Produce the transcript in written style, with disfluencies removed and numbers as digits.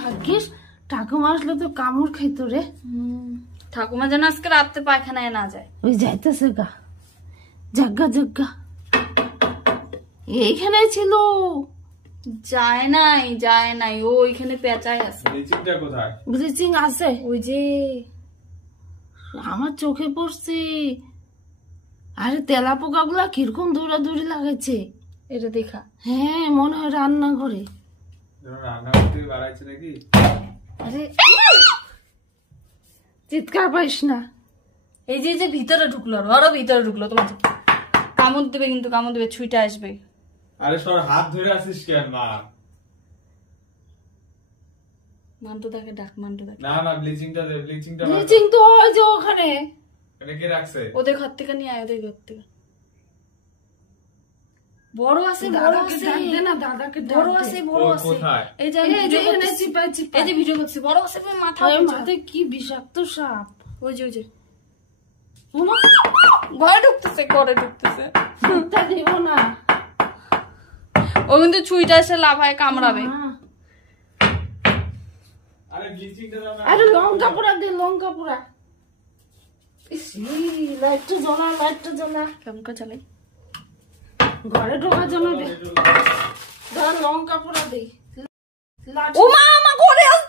ভাগ্যিস ঠাকুমা আসলে তো কামড় খাইতো রে। ঠাকুমা যেন আজকে রাতে পায়খানায় না যায়। ওই যাইতেছে গা, জাগা জাগা এইখানে ছিল। যায় নাই ও ওইখানে পেঁচায় আছে। ব্লিচিংটা কোথায়? ব্লিচিং আছে ওই যে আমার চোখে পড়ছে। আরে তেলা পোকা গুলা কিরকম দৌড়াদৌড়ি লাগাইছে এটা দেখা। হ্যাঁ মনে হয় রান্না করে। রান্না করতে বাড়াইছে নাকি? আরে চিৎকার পাইস না। এই যে ভিতরে ঢুকলো, আরো ভিতরে ঢুকলো। তোমার কামড় দেবে, কিন্তু কামড় দেবে, ছুঁইটা আসবে। আরে সর, হাত ধরে আছিস কেন? মা মান্টু তাকে ডাক, মান্টু তাকে। না ব্লিচিংটা দে, ব্লিচিংটা। ব্লিচিং তো ওই যে ওখানে। এটা কে রাখছে? ওদের ঘর থেকে নিয়ে আয়, ওদের ঘর থেকে। বড় আছে, বড় দাদাকে আছে, ডাক দে না, দাদাকে ডাক বড় দে। আছে, বড় আছে। কোথায়? এই যে এখানে চিপাই চিপাই। এই যে ভিডিও করছি, বড় আছে, মাথা ওই উঁচু। মাথায় কি বিষাক্ত সাপ। ওই যে ওমা, ঘরে ঢুকতেছে, ঘরে ঢুকতেছে। ঢুকতে দিব না। ও কিন্তু ছুঁইটা এসে লাফায় কামড়াবে। আরে ব্লিচিংটা দাও না। আরে লঙ্কা পোড়া দে, লঙ্কা পোড়া। লাইটটা জ্বলা, লাইটটা জ্বলা। কেমন করে চালাই? ঘরে ঢোকার জন্য দে। ধর লঙ্কা পোড়া দে। ও মা, ঘরে আসবে।